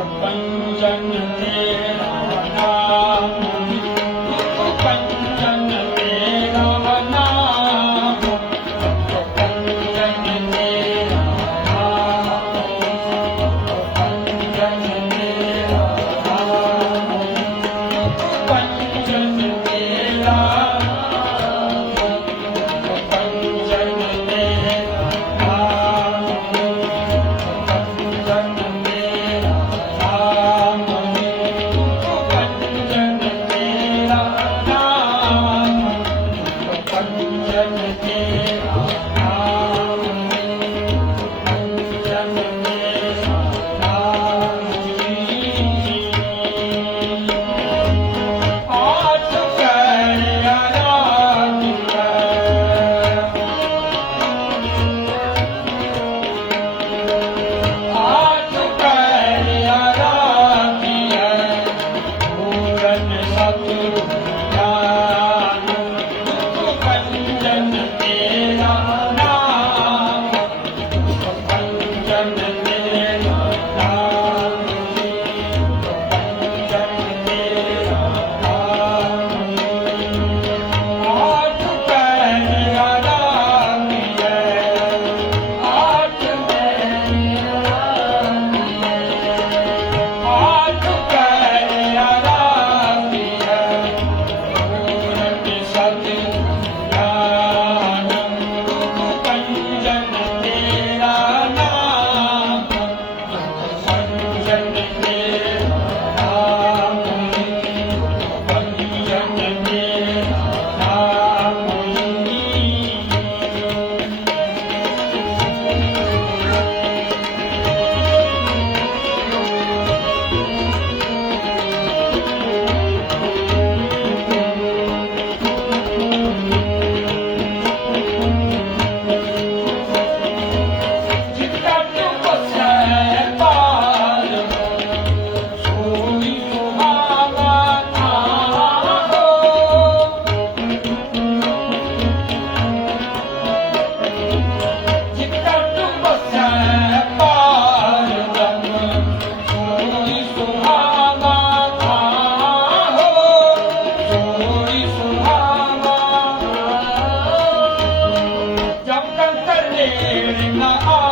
सर्वं Yeah. রে না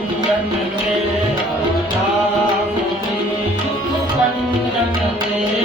Thank you.